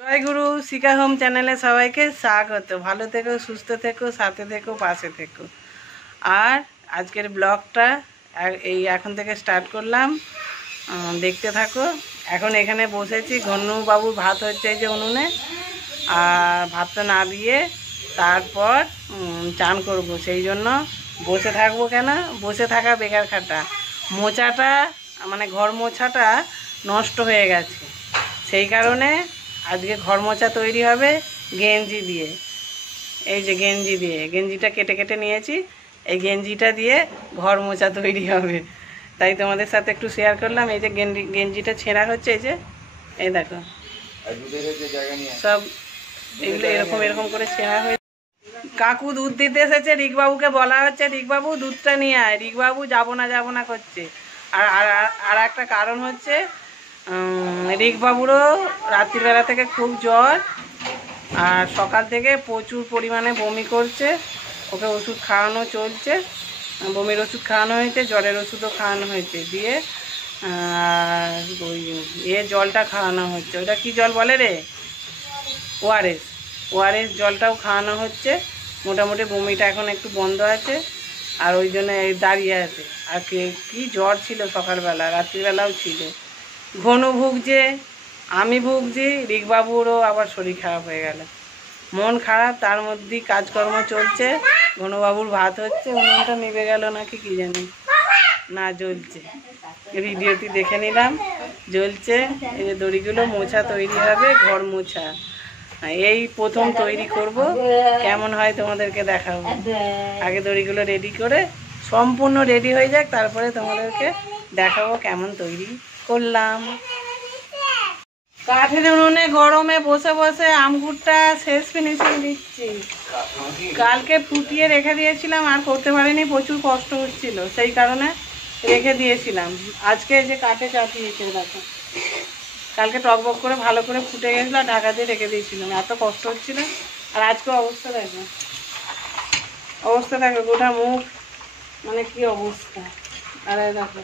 জয় গুরু শিখা home চ্যানেলে সবাইকে স্বাগত। ভালো থেকো, সুস্থ থেকো, সাথে থেকো, পাশে থেকো। আর আজকের ব্লগটা এই এখন থেকে স্টার্ট করলাম, দেখতে থাকো। এখন এখানে বসেছি, ঘন্নুবাবুর ভাত হচ্ছে এই যে উনুনে, আর ভাতটা না দিয়ে তারপর চান করব, সেই জন্য বসে থাকবো। কেন বসে থাকা বেকার খাটা, মোচাটা মানে ঘর মোছাটা নষ্ট হয়ে গেছে, সেই কারণে আজকে ঘর মোছা তৈরি হবে গেঞ্জি দিয়ে। এই যে গেঞ্জি দিয়ে, গেঞ্জিটা কেটে কেটে নিয়েছি, এই গেঞ্জিটা দিয়ে ঘর মোছা তৈরি হবে, তাই তোমাদের সাথে একটু শেয়ার করলাম। এই যে গেঞ্জিটা ছেঁড়া হচ্ছে, এই যে এই দেখো সব এগুলো এরকম এরকম করে ছেঁড়া হয়েছে। কাকু দুধ দিতে এসেছে, রিকবাবুকে বলা হচ্ছে রিকবাবু দুধটা নিয়ে আয়, রিকবাবু যাবো না করছে। আর একটা কারণ হচ্ছে রিকবাবুরও রাত্রিবেলা থেকে খুব জ্বর, আর সকাল থেকে প্রচুর পরিমাণে বমি করছে। ওকে ওষুধ খাওয়ানো চলছে, বমির ওষুধ খাওয়ানো হয়েছে, জ্বরের ওষুধও খাওয়ানো হয়েছে, দিয়ে ওই জলটা খাওয়ানো হচ্ছে। ওটা কি জল বলে রে? ওআরএস জলটাও খাওয়ানো হচ্ছে। মোটামুটি বমিটা এখন একটু বন্ধ আছে, আর ওই জন্য দাঁড়িয়ে আছে। আর কি জ্বর ছিল সকালবেলা, রাত্রিবেলাও ছিল। ঘনু ভুগছে, আমি ভুগছি, রিকবাবুরও আবার শরীর খারাপ হয়ে গেল, মন খারাপ। তার মধ্যেই কাজকর্ম চলছে। ঘনবাবুর ভাত হচ্ছে, উনুনটা নিভে গেল নাকি কি জানি, না জ্বলছে। ভিডিওটি দেখে নিলাম, জ্বলছে। এই যে দড়িগুলো মোছা তৈরি হবে, ঘর মোছা এই প্রথম তৈরি করব, কেমন হয় তোমাদেরকে দেখাবো। আগে দড়িগুলো রেডি করে সম্পূর্ণ রেডি হয়ে যাক, তারপরে তোমাদেরকে দেখাবো কেমন তৈরি করলাম। কাঠের উনুনে গরমে বসে বসে আমগুরটা শেষ ফিনিশিং দিচ্ছি। কালকে ফুটিয়ে রেখে দিয়েছিলাম, আর করতে পারিনি, প্রচুর কষ্ট হচ্ছিল, সেই কারণে রেখে দিয়েছিলাম। আজকে যে কাঠে চাপিয়েছে দেখো, কালকে টকবক করে ভালো করে ফুটে গেছিল, ঢাকা দিয়ে রেখে দিয়েছিলাম, এত কষ্ট হচ্ছিল। আর আজকে অবস্থা দেখো, গোটা মুখ মানে কি অবস্থা। আর দেখো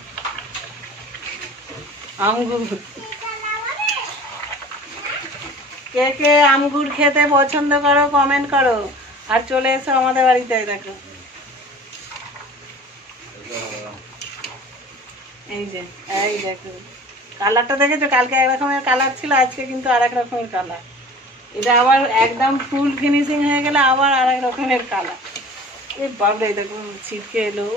আমগুর, কে কে আমগুর খেতে পছন্দ করো কমেন্ট করো, আর চলে এসো আমাদের বাড়িতে। দেখো এই দেখো কালারটা দেখেছো, কালকে এক রকমের কালার ছিল, আজকে কিন্তু আর এক রকমের কালার। এটা আবার একদম ফুল ফিনিশিং হয়ে গেলে আবার আর এক রকমের কালার। এই বাবরে দেখো ছিটকে এলো।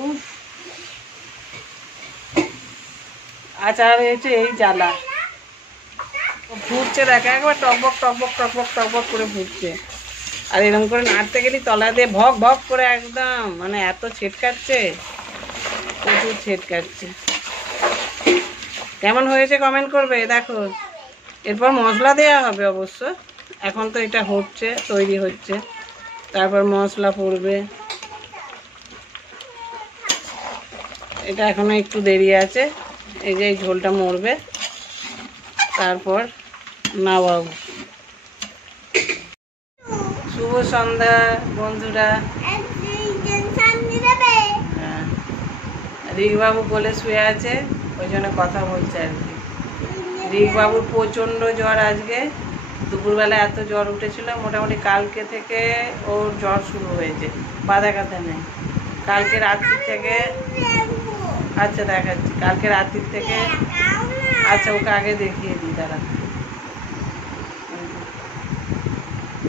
আচার হয়েছে এই জ্বালা, ফুটছে দেখো, একবার টকবক টকবক টকবক টকবক করে ফুটছে। আর এরকম করে নাড়তে গেলে তলা দিয়ে ভক ভক করে একদম মানে এত ছেটকাচ্ছে, প্রচুর ছেটকাচ্ছে। কেমন হয়েছে কমেন্ট করবে। দেখো এরপর মশলা দেওয়া হবে অবশ্য, এখন তো এটা হচ্ছে, তৈরি হচ্ছে, তারপর মশলা পড়বে। এটা এখনো একটু দেরি আছে। এই যে এই ঝোলটা মরবে, তারপর নামাবো। শুভ সন্ধ্যা বন্ধুরা। হ্যাঁ, রিকবাবু কোলে শুয়ে আছে, ওই জন্য কথা বলছে আর কি। রিকবাবুর প্রচণ্ড জ্বর আজকে, দুপুরবেলা এত জ্বর উঠেছিল, মোটামুটি কালকে থেকে ওর জ্বর শুরু হয়েছে, বাধা কাঁথা নেই। কালকে রাত্রির থেকে, আচ্ছা দেখাচ্ছি, কালকে রাত্রির থেকে, আচ্ছা ওকে আগে দেখিয়ে দিই, তারা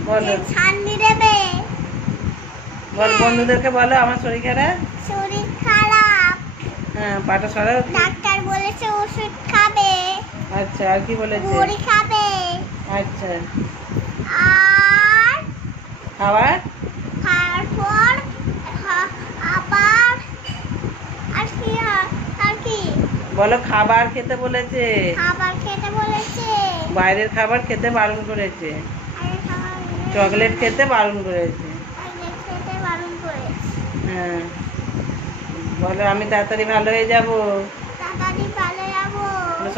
বলো, বল বন্ধুদেরকে বলো আমার শরীর খারাপ। হ্যাঁ পাটা সরাও, ডাক্তার বলেছে ওষুধ খাবে। আচ্ছা আর কি বলেছে? মুড়ি খাবে। আচ্ছা আর খাবার খাওয়ার পর আবার আর কি বলো? খাবার খেতে বলেছে, খাবার খেতে বলেছে, বাইরের খাবার খেতে বারণ করেছে, চকলেট খেতে বারণ করেছে। হ্যাঁ বলো আমি তাড়াতাড়ি ভালো হয়ে যাবো,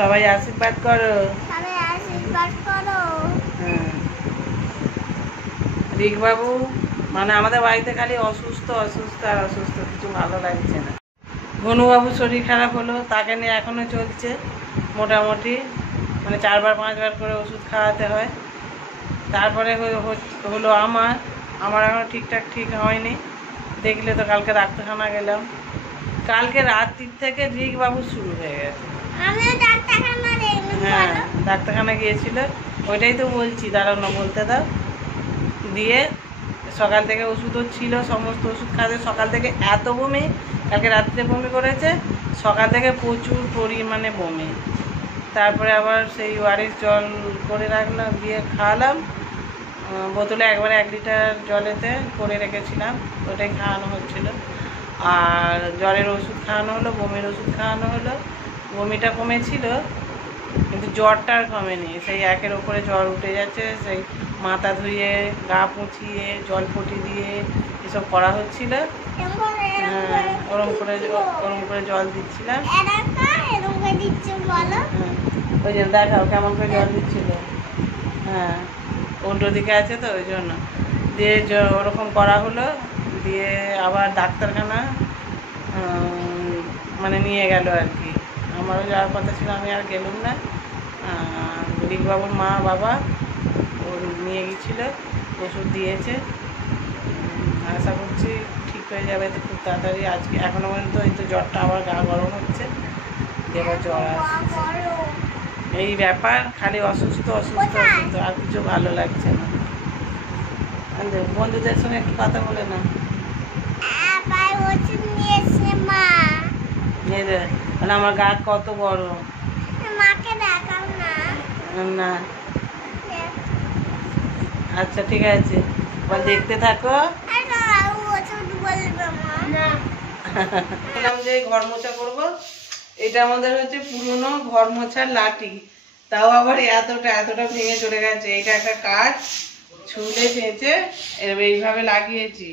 সবাই আশীর্বাদ করো। হ্যাঁ রিকবাবু মানে আমাদের বাড়িতে খালি অসুস্থ অসুস্থ আর অসুস্থ, কিছু ভালো লাগছে না। ঘনুবাবুর শরীর খারাপ হলো, তাকে নিয়ে এখনও চলছে মোটামুটি, মানে 4-5 বার করে ওষুধ খাওয়াতে হয়। তারপরে হলো আমার এখনো ঠিকঠাক ঠিক হয়নি। দেখলে তো কালকে ডাক্তারখানা গেলাম। কালকে রাত্রির থেকে রিক বাবু শুরু হয়ে গেছে। হ্যাঁ, ডাক্তারখানা গিয়েছিল, ওইটাই তো বলছি, দাঁড়াও না বলতে দাও। দিয়ে সকাল থেকে ওষুধও ছিল, সমস্ত ওষুধ খাওয়াতে সকাল থেকে এত বমি, কালকে রাত্রে বমি করেছে, সকাল থেকে প্রচুর পরিমাণে বমি। তারপরে আবার সেই ওয়ারিস জল করে রাখলাম, দিয়ে খাওয়ালাম বোতলে একবারে 1 লিটার জলেতে করে রেখেছিলাম, ওটাই খাওয়ানো হচ্ছিল। আর জ্বরের ওষুধ খাওয়ানো হলো, বমির ওষুধ খাওয়ানো হলো। বমিটা কমেছিল কিন্তু জ্বরটা আর কমেনি, সেই 1-এর ওপরে জ্বর উঠে যাচ্ছে। সেই মাথা ধুয়ে, গা পুছিয়ে, জলপটি দিয়ে এসব করা হচ্ছিল। হ্যাঁ, ওরম করে জল দিচ্ছিলাম। ওই জন্য দেখাও কেমন করে জল দিচ্ছিল। হ্যাঁ, উল্টো দিকে আছে তো ওই জন্য। দিয়ে ওরকম করা হলো। দিয়ে আবার ডাক্তারখানা মানে নিয়ে গেল আর কি। আমারও যাওয়ার কথা ছিল, আমি আর গেলাম না। রিকবাবুর মা বাবা ও নিয়ে গিয়েছিলো, ওষুধ দিয়েছে। আশা করছি ঠিক হয়ে যাবে তো খুব তাড়াতাড়ি। আজকে এখনও পর্যন্ত এই তো জ্বরটা, আবার গা গরম হচ্ছে, এবার জ্বর আসছে। এই ব্যাপার, খালি অসুস্থ অসুস্থ অসুস্থ, আর কিছু ভালো লাগছে না। বন্ধুদের সঙ্গে একটু কথা বলে না। মানে আমার গা কত বড়, না আচ্ছা ঠিক আছে, এবার দেখতে থাকো। বললাম যে ঘর মোছা করবো, এটা আমাদের হচ্ছে পুরনো ঘর মোছার লাঠি, তাও আবার এতটা ভেঙে চলে গেছে। এটা একটা কাজ ছুলে চেঁচে এইভাবে লাগিয়েছি।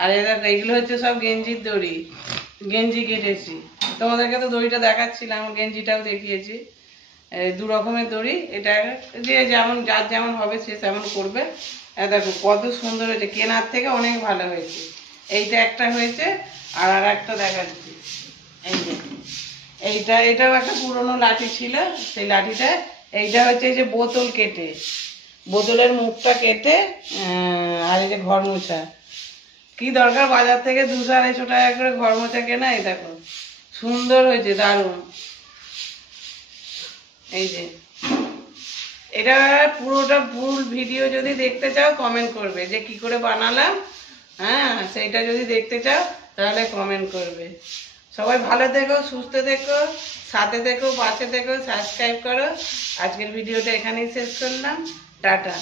আর এগুলো হচ্ছে সব গেঞ্জির দড়ি, গেঞ্জি কেটেছি। তোমাদেরকে তো দড়িটা দেখাচ্ছিলাম, গেঞ্জিটাও দেখিয়েছি। 2 রকমের দড়ি, এটা যে যেমন যার যেমন হবে সে তেমন করবে। দেখো কত সুন্দর হয়েছে, কেনার থেকে অনেক ভালো হয়েছে। এইটা একটা হয়েছে, আর একটা দেখাচ্ছি। এই যে এটাও একটা পুরনো লাঠি ছিল, সেই লাঠিটা। এইটা হচ্ছে এই যে বোতল কেটে, বোতলের মুখটা কেটে, আর এই যে ঘর মোছা। কি দরকার বাজার থেকে 200-250 টাকা করে ঘর মোছা কেনা। এই দেখো সুন্দর হয়েছে, দারুণ। এই যে এটা পুরোটা ফুল ভিডিও যদি দেখতে চাও কমেন্ট করবে যে কি করে বানালাম। হ্যাঁ, সেইটা যদি দেখতে চাও তাহলে কমেন্ট করবে। সবাই ভালো থেকো, সুস্থ থেকো, সাথে থেকো, পাশে থেকো, সাবস্ক্রাইব করো। আজকের ভিডিওটা এখানেই শেষ করলাম, টাটা।